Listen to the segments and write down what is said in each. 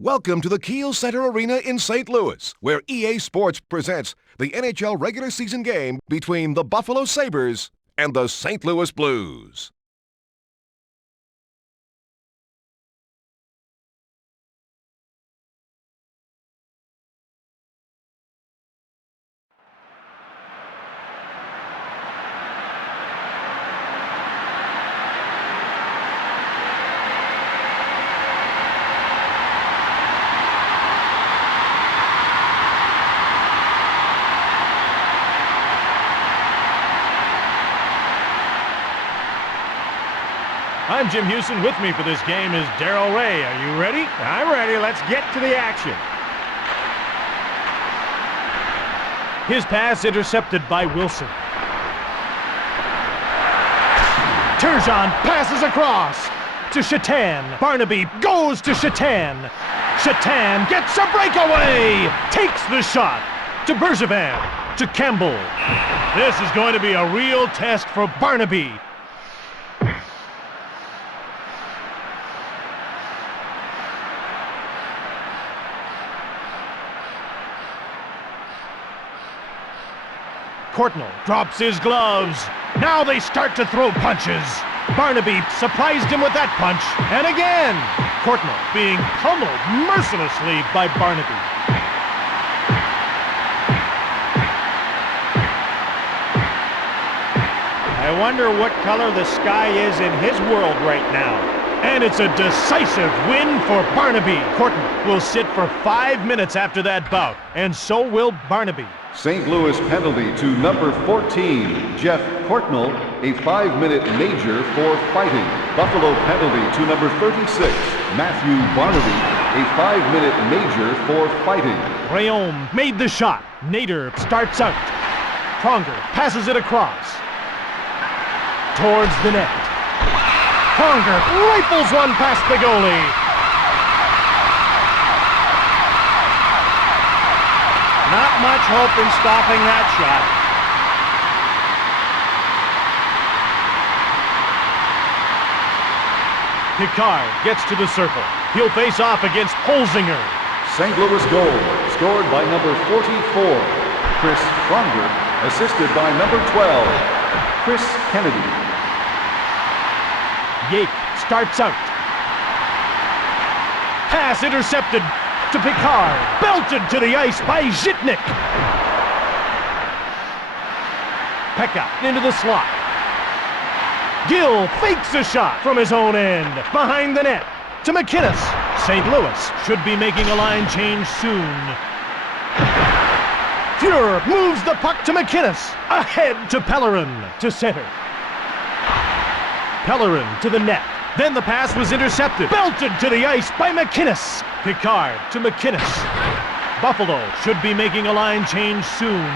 Welcome to the Kiel Center Arena in St. Louis, where EA Sports presents the NHL regular season game between the Buffalo Sabres and the St. Louis Blues. I'm Jim Houston. With me for this game is Darryl Ray. Are you ready? I'm ready. Let's get to the action. His pass intercepted by Wilson. Turgeon passes across to Shatan. Barnaby goes to Shatan. Shatan gets a breakaway. Takes the shot to Bergevin. To Campbell. This is going to be a real test for Barnaby. Courtnall drops his gloves. Now they start to throw punches. Barnaby surprised him with that punch. And again, Courtnall being pummeled mercilessly by Barnaby. I wonder what color the sky is in his world right now. And it's a decisive win for Barnaby. Courtnall will sit for 5 minutes after that bout, and so will Barnaby. St. Louis penalty to number 14, Jeff Courtnall, a 5-minute major for fighting. Buffalo penalty to number 36, Matthew Barnaby, a 5-minute major for fighting. Rayom made the shot. Nader starts out. Pronger passes it across. Towards the net. Pronger rifles one past the goalie. Not much hope in stopping that shot. Picard gets to the circle. He'll face off against Holzinger. St. Louis goal, scored by number 44, Chris Pronger, assisted by number 12, Chris Kennedy. Yake starts out. Pass intercepted to Picard. Belted to the ice by Zhitnik. Pekka into the slot. Gill fakes a shot from his own end. Behind the net to McInnes. St. Louis should be making a line change soon. Fuhrer moves the puck to McInnes. Ahead to Pellerin to center. Pellerin to the net. Then the pass was intercepted. Belted to the ice by McInnes. Picard to McInnes. Buffalo should be making a line change soon.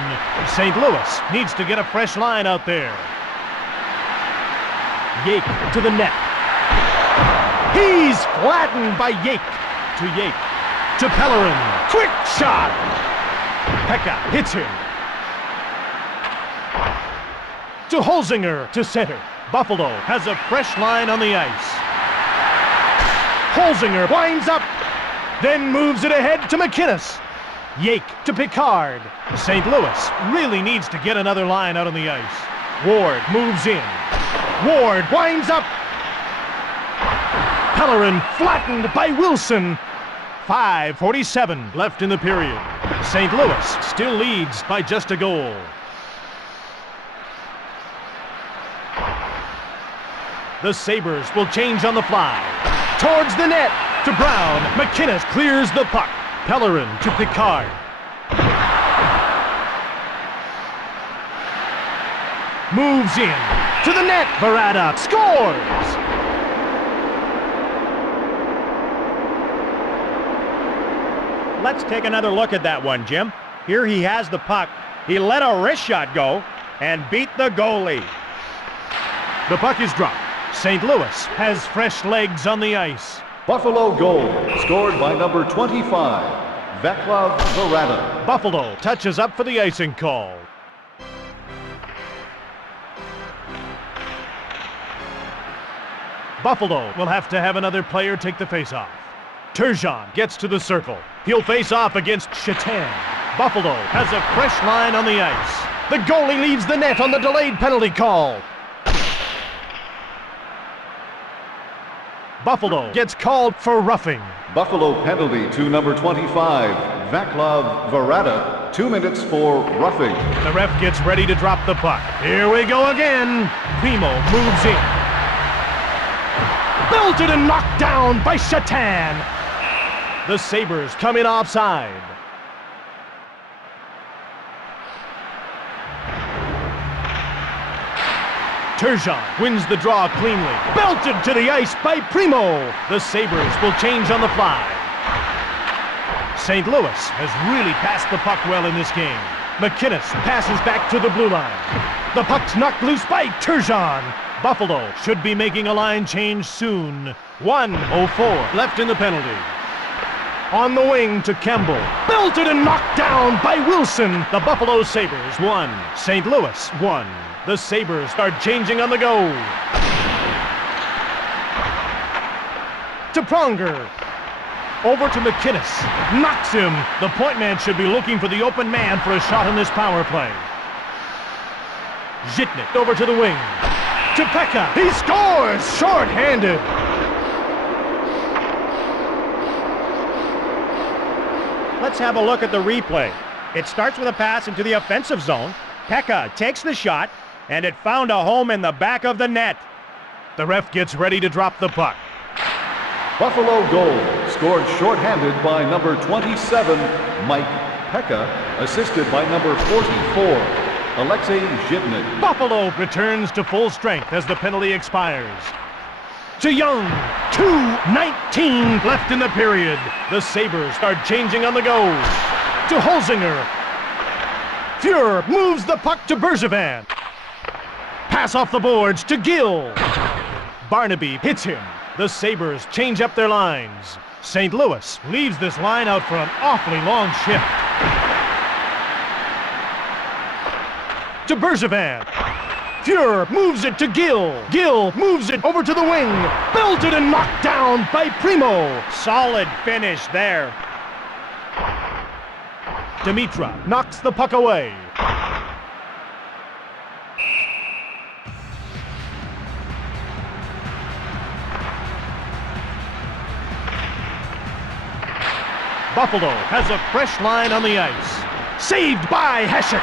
St. Louis needs to get a fresh line out there. Yake to the net. He's flattened by Yake. To Yake. To Pellerin. Quick shot. Pekka hits him. To Holzinger to center. Buffalo has a fresh line on the ice. Holzinger winds up, then moves it ahead to McInnes. Yake to Picard. St. Louis really needs to get another line out on the ice. Ward moves in. Ward winds up. Pellerin flattened by Wilson. 5:47 left in the period. St. Louis still leads by just a goal. The Sabres will change on the fly. Towards the net to Brown. McInnes clears the puck. Pellerin to Picard. Moves in to the net. Barada scores. Let's take another look at that one, Jim. Here he has the puck. He let a wrist shot go and beat the goalie. The puck is dropped. St. Louis has fresh legs on the ice. Buffalo goal, scored by number 25, Vaclav Varada. Buffalo touches up for the icing call. Buffalo will have to have another player take the faceoff. Turgeon gets to the circle. He'll face off against Shatan. Buffalo has a fresh line on the ice. The goalie leaves the net on the delayed penalty call. Buffalo gets called for roughing. Buffalo penalty to number 25, Vaclav Varada. 2 minutes for roughing. The ref gets ready to drop the puck. Here we go again. Primo moves in. Belted and knocked down by Shatan. The Sabres come in offside. Turgeon wins the draw cleanly. Belted to the ice by Primo. The Sabres will change on the fly. St. Louis has really passed the puck well in this game. McInnes passes back to the blue line. The puck's knocked loose by Turgeon. Buffalo should be making a line change soon. 1:04 left in the penalty. On the wing to Campbell. Belted and knocked down by Wilson. The Buffalo Sabres won. St. Louis won. The Sabres are changing on the go. To Pronger. Over to McInnes. Knocks him. The point man should be looking for the open man for a shot in this power play. Zhitnik over to the wing. To Pekka. He scores! Short-handed. Let's have a look at the replay. It starts with a pass into the offensive zone. Pekka takes the shot, and it found a home in the back of the net. The ref gets ready to drop the puck. Buffalo goal, scored shorthanded by number 27, Mike Pekka, assisted by number 44, Alexei Zhitnik. Buffalo returns to full strength as the penalty expires. To Young, 2:19 left in the period. The Sabres are changing on the go. To Holzinger. Fuhrer moves the puck to Bergevin. Pass off the boards to Gill. Barnaby hits him. The Sabres change up their lines. St. Louis leaves this line out for an awfully long shift. To Bergevin. Fuhrer moves it to Gill. Gill moves it over to the wing. Belted and knocked down by Primo. Solid finish there. Dimitra knocks the puck away. Buffalo has a fresh line on the ice. Saved by Hasek.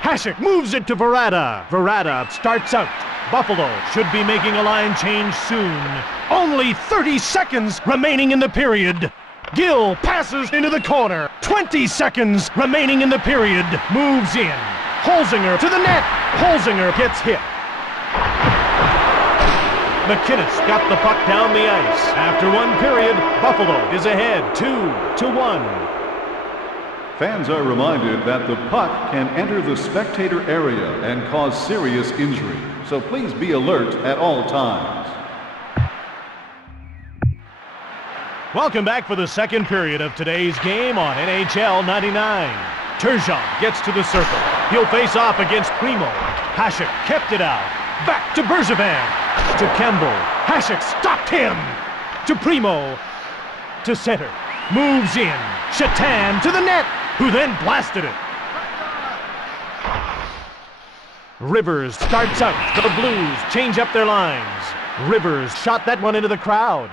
Hasek moves it to Varada. Varada starts out. Buffalo should be making a line change soon. Only 30 seconds remaining in the period. Gill passes into the corner. 20 seconds remaining in the period. Moves in. Holzinger to the net. Holzinger gets hit. McInnes got the puck down the ice. After one period, Buffalo is ahead 2-1. Fans are reminded that the puck can enter the spectator area and cause serious injury, so please be alert at all times. Welcome back for the second period of today's game on NHL 99. Turgeon gets to the circle. He'll face off against Primo. Hasek kept it out. Back to Bergevin. To Campbell. Hasek stopped him. To Primo. To center. Moves in. Shatan to the net, who then blasted it. Rivers starts out. The Blues change up their lines. Rivers shot that one into the crowd.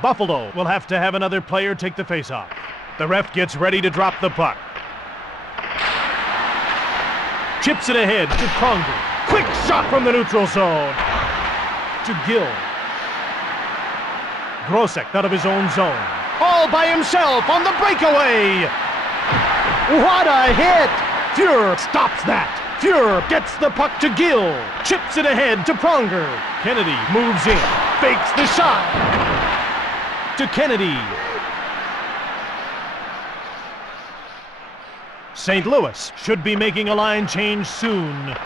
Buffalo will have to have another player take the faceoff. The ref gets ready to drop the puck. Chips it ahead to Pronger. Quick shot from the neutral zone. To Gill. Grosek out of his own zone. All by himself on the breakaway. What a hit! Fuhrer stops that. Fuhr gets the puck to Gill. Chips it ahead to Pronger. Kennedy moves in. Fakes the shot. To Kennedy. St. Louis should be making a line change soon.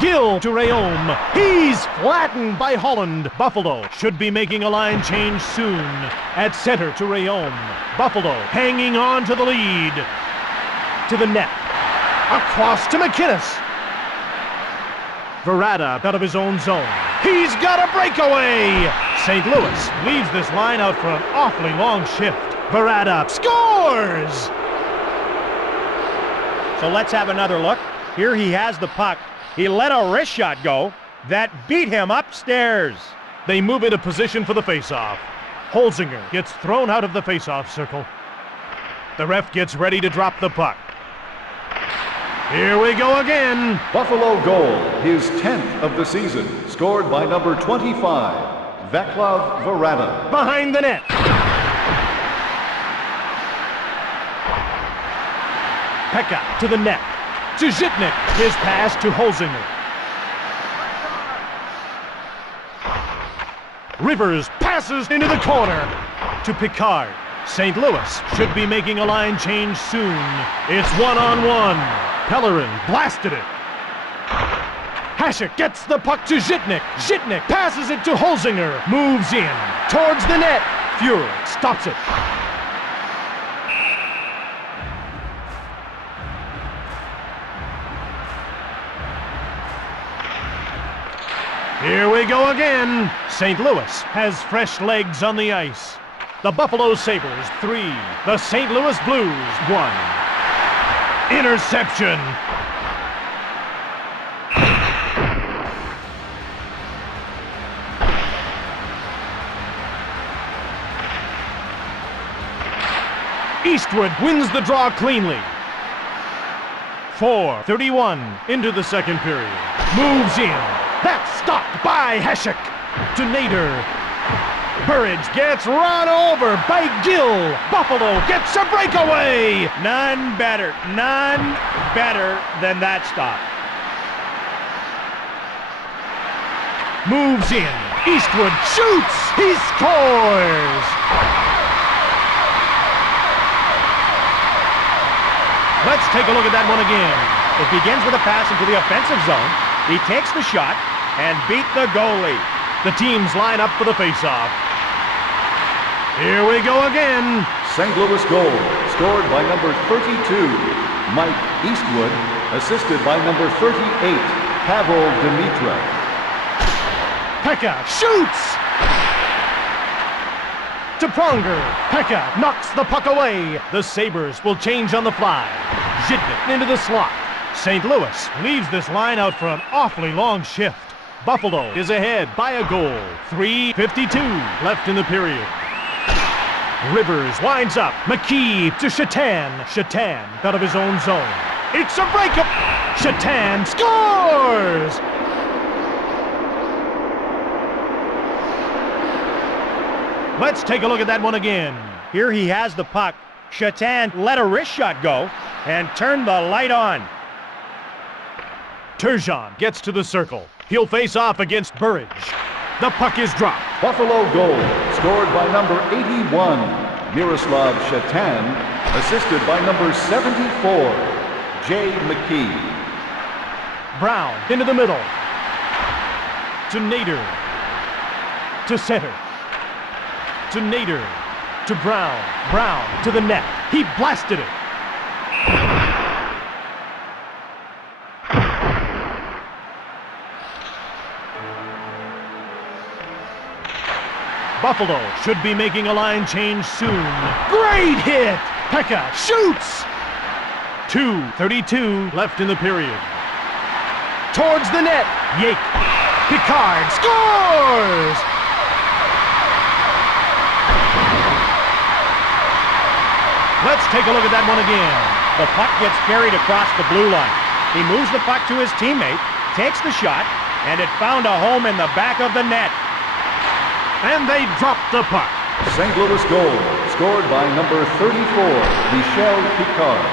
Gill to Rayome. He's flattened by Holland. Buffalo should be making a line change soon. At center to Rayome. Buffalo hanging on to the lead. To the net. Across to McInnes. Verada out of his own zone. He's got a breakaway! St. Louis leaves this line out for an awfully long shift. Verada scores! So let's have another look. Here he has the puck. He let a wrist shot go that beat him upstairs. They move into position for the faceoff. Holzinger gets thrown out of the faceoff circle. The ref gets ready to drop the puck. Here we go again. Buffalo goal, his 10th of the season, scored by number 25, Vaclav Verada. Behind the net. Pekka to the net. To Zhitnik. His pass to Holzinger. Rivers passes into the corner to Picard. St. Louis should be making a line change soon. It's one-on-one. Pellerin blasted it. Hasek gets the puck to Zhitnik. Zhitnik passes it to Holzinger. Moves in towards the net. Fuhr stops it. Here we go again. St. Louis has fresh legs on the ice. The Buffalo Sabres 3. The St. Louis Blues 1. Interception. Eastwood wins the draw cleanly. 4:31 into the second period. Moves in. That's stopped by Hasek. To Nader. Burridge gets run over by Gill. Buffalo gets a breakaway. None better than that stop. Moves in. Eastwood shoots. He scores. Let's take a look at that one again. It begins with a pass into the offensive zone. He takes the shot and beat the goalie. The teams line up for the faceoff. Here we go again. St. Louis goal, scored by number 32, Mike Eastwood, assisted by number 38, Pavel Dimitrov. Pekka shoots! To Pronger. Pekka knocks the puck away. The Sabres will change on the fly. Zhitnik into the slot. St. Louis leaves this line out for an awfully long shift. Buffalo is ahead by a goal. 3:52 left in the period. Rivers winds up. McKee to Shatan. Shatan out of his own zone. It's a breakup. Shatan scores! Let's take a look at that one again. Here he has the puck. Shatan let a wrist shot go and turned the light on. Turgeon gets to the circle. He'll face off against Burridge. The puck is dropped. Buffalo goal, scored by number 81, Miroslav Shatan, assisted by number 74, Jay McKee. Brown into the middle. To Nader. To center. To Nader. To Brown. Brown to the net. He blasted it. Buffalo should be making a line change soon. Great hit! Pekka shoots! 2:32 left in the period. Towards the net. Yake. Picard scores! Let's take a look at that one again. The puck gets carried across the blue line. He moves the puck to his teammate, takes the shot, and it found a home in the back of the net. And they drop the puck. St. Louis goal, scored by number 34, Michel Picard,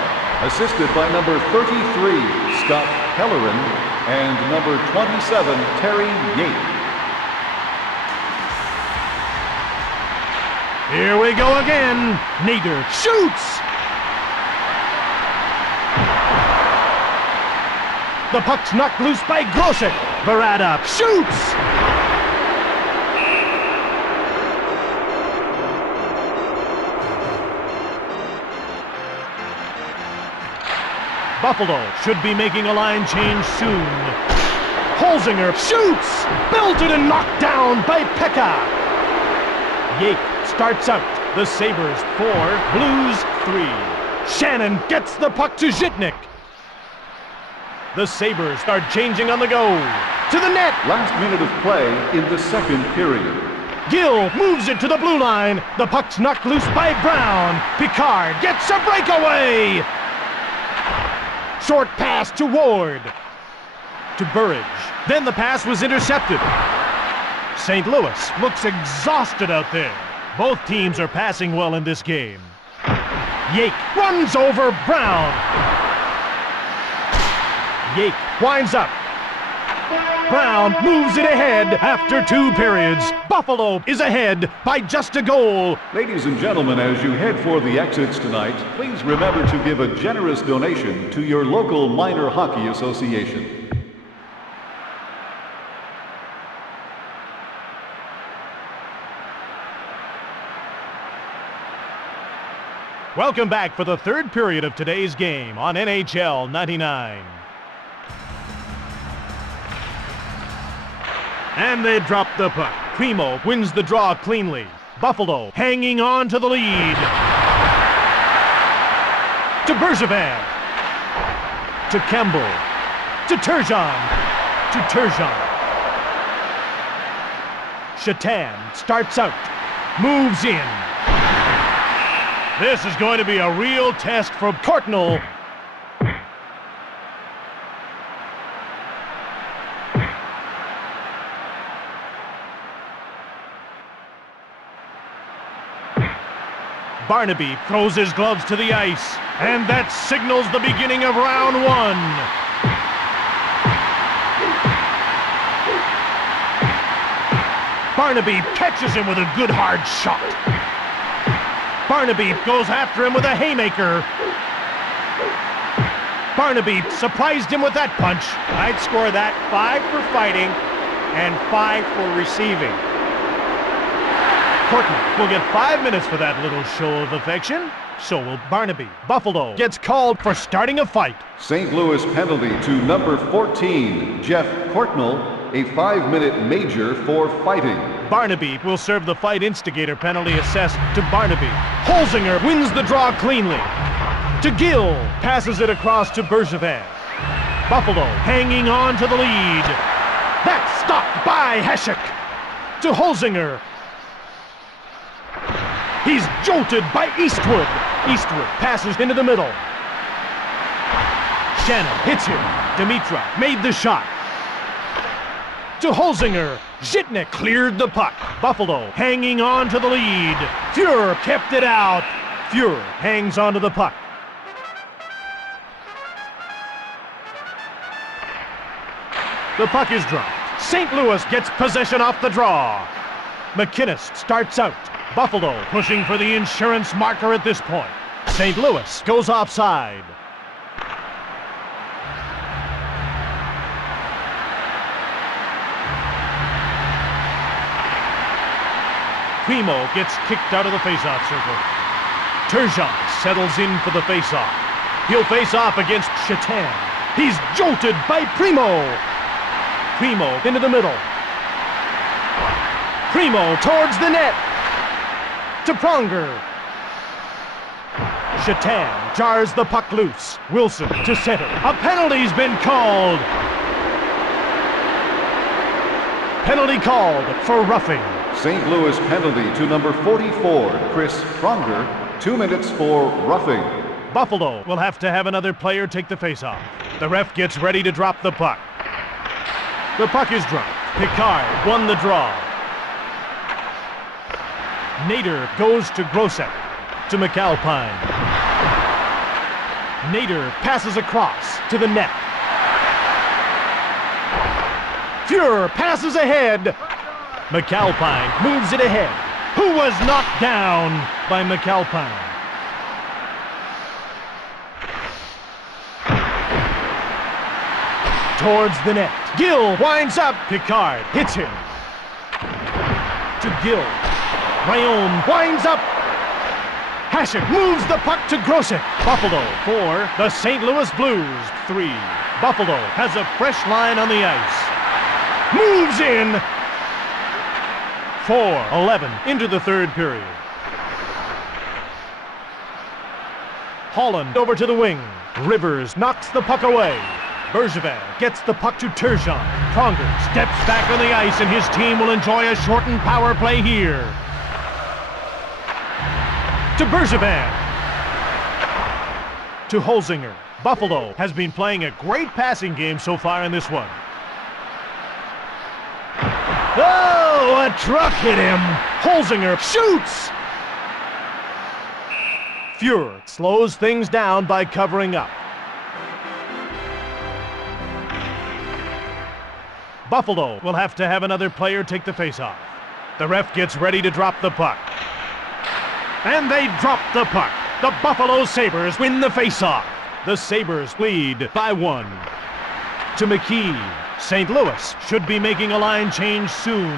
assisted by number 33, Scott Kelleran and number 27, Terry Yates. Here we go again. Nader shoots. The puck's knocked loose by Grosek. Barada shoots. Buffalo should be making a line change soon. Holzinger shoots. Belted and knocked down by Pekka. Yake starts out. The Sabres 4, Blues 3. Shannon gets the puck to Zhitnik. The Sabres start changing on the go. To the net. Last minute of play in the second period. Gill moves it to the blue line. The puck's knocked loose by Brown. Picard gets a breakaway. Short pass to Ward. To Burridge. Then the pass was intercepted. St. Louis looks exhausted out there. Both teams are passing well in this game. Yake runs over Brown. Yake winds up. Brown moves it ahead after 2 periods. Buffalo is ahead by just a goal. Ladies and gentlemen, as you head for the exits tonight, please remember to give a generous donation to your local minor hockey association. Welcome back for the third period of today's game on NHL 99. And they drop the puck. Primo wins the draw cleanly. Buffalo hanging on to the lead. To Bergevin. To Kemble. To Turgeon. To Turgeon. Shatan starts out. Moves in. This is going to be a real test for Courtnall. Barnaby throws his gloves to the ice, and that signals the beginning of round 1. Barnaby catches him with a good hard shot. Barnaby goes after him with a haymaker. Barnaby surprised him with that punch. I'd score that 5 for fighting and 5 for receiving. Courtnall will get 5 minutes for that little show of affection. So will Barnaby. Buffalo gets called for starting a fight. St. Louis penalty to number 14, Jeff Courtnall, a 5-minute major for fighting. Barnaby will serve the fight instigator penalty assessed to Barnaby. Holzinger wins the draw cleanly. To Gill, passes it across to Bergevin. Buffalo hanging on to the lead. That's stopped by Hasek. To Holzinger. He's jolted by Eastwood. Eastwood passes into the middle. Shannon hits him. Dimitra made the shot. To Holzinger. Zhitnik cleared the puck. Buffalo hanging on to the lead. Fuhrer kept it out. Fuhrer hangs onto the puck. The puck is dropped. St. Louis gets possession off the draw. McInnes starts out. Buffalo pushing for the insurance marker at this point. St. Louis goes offside. Primo gets kicked out of the faceoff circle. Turgeon settles in for the faceoff. He'll face off against Shatan. He's jolted by Primo. Primo into the middle. Primo towards the net. To Pronger. Shatan jars the puck loose. Wilson to center. A penalty's been called. Penalty called for roughing. St. Louis penalty to number 44, Chris Pronger, 2 minutes for roughing. Buffalo will have to have another player take the faceoff. The ref gets ready to drop the puck. The puck is dropped. Picard won the draw. Nader goes to Grosek. To McAlpine. Nader passes across to the net. Fuhrer passes ahead. McAlpine moves it ahead. Who was knocked down by McAlpine? Towards the net. Gill winds up. Picard hits him. To Gill. Rayom winds up. Hasek moves the puck to Grosek. Buffalo 4, the St. Louis Blues 3. Buffalo has a fresh line on the ice. Moves in. 4:11 into the third period. Holland over to the wing. Rivers knocks the puck away. Bergevin gets the puck to Turgeon. Pronger steps back on the ice and his team will enjoy a shortened power play here. To Bergevin. To Holzinger. Buffalo has been playing a great passing game so far in this one. Oh, a truck hit him. Holzinger shoots. Fuhrer slows things down by covering up. Buffalo will have to have another player take the faceoff. The ref gets ready to drop the puck. And they drop the puck. The Buffalo Sabres win the faceoff. The Sabres lead by 1. To McKee. St. Louis should be making a line change soon.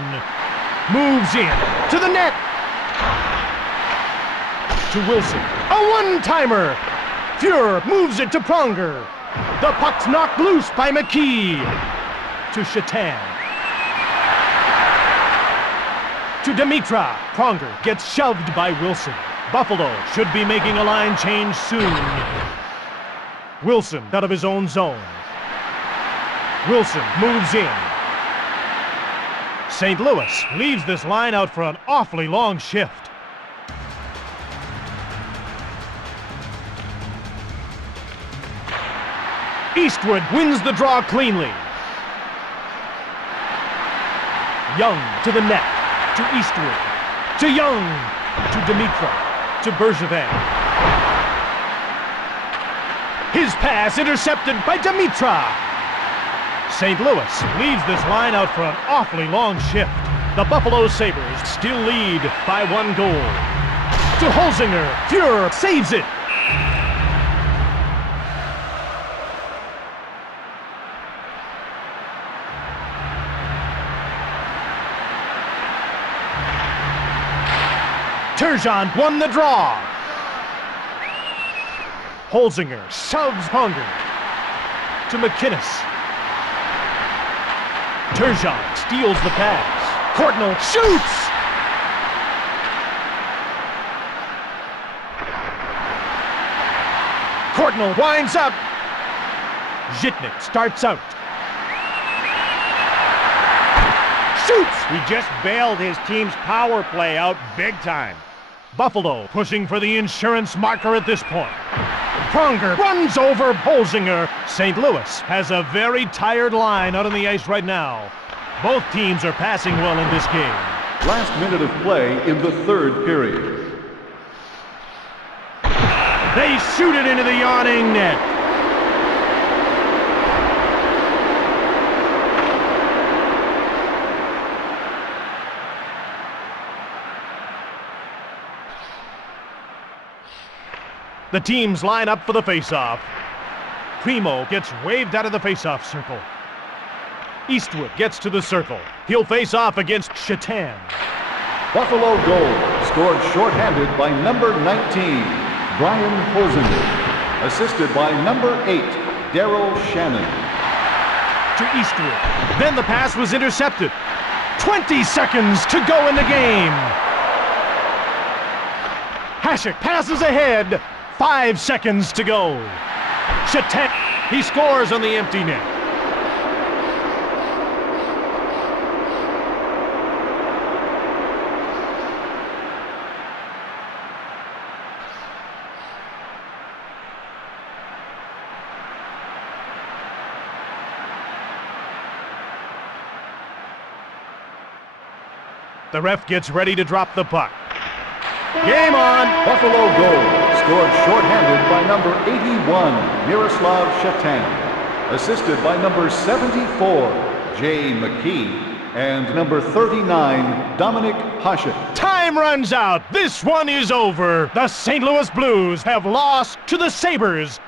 Moves in. To the net. To Wilson. A one-timer. Fuhrer moves it to Pronger. The puck's knocked loose by McKee. To Shatan. To Dimitra. Pronger gets shoved by Wilson. Buffalo should be making a line change soon. Wilson out of his own zone. Wilson moves in. St. Louis leaves this line out for an awfully long shift. Eastwood wins the draw cleanly. Young to the net. To Eastwood. To Young. To Dimitra. To Bergevin. His pass intercepted by Dimitra. St. Louis leaves this line out for an awfully long shift. The Buffalo Sabres still lead by 1 goal. To Holzinger. Fuhrer saves it. Turgeon won the draw. Holzinger shoves Pronger. To McInnes. Turgeon steals the pass. Courtnall shoots! Courtnall winds up. Zhitnik starts out. Shoots! He just bailed his team's power play out big time. Buffalo pushing for the insurance marker at this point. Pronger runs over Holzinger. St. Louis has a very tired line out on the ice right now. Both teams are passing well in this game. Last minute of play in the third period. They shoot it into the yawning net. The teams line up for the faceoff. Primo gets waved out of the faceoff circle. Eastwood gets to the circle. He'll face off against Shatan. Buffalo goal, scored shorthanded by number 19, Brian Holzinger. Assisted by number 8, Daryl Shannon. To Eastwood. Then the pass was intercepted. 20 seconds to go in the game. Hasek passes ahead. 5 seconds to go. Shatan, he scores on the empty net. The ref gets ready to drop the puck. Game on! Buffalo goal, scored shorthanded by number 81, Miroslav Shatan. Assisted by number 74, Jay McKee, and number 39, Dominic Hasek. Time runs out. This one is over. The St. Louis Blues have lost to the Sabres.